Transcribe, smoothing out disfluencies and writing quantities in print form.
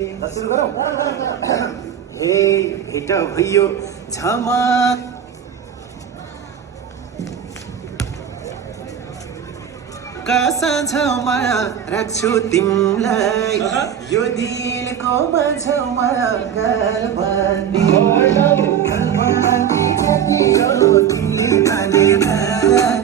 सुरु गरौँ ए भेट भयो झमक साँझमा राख्छु तिमीलाई यो दिलको माझमा गालबानी तिमीले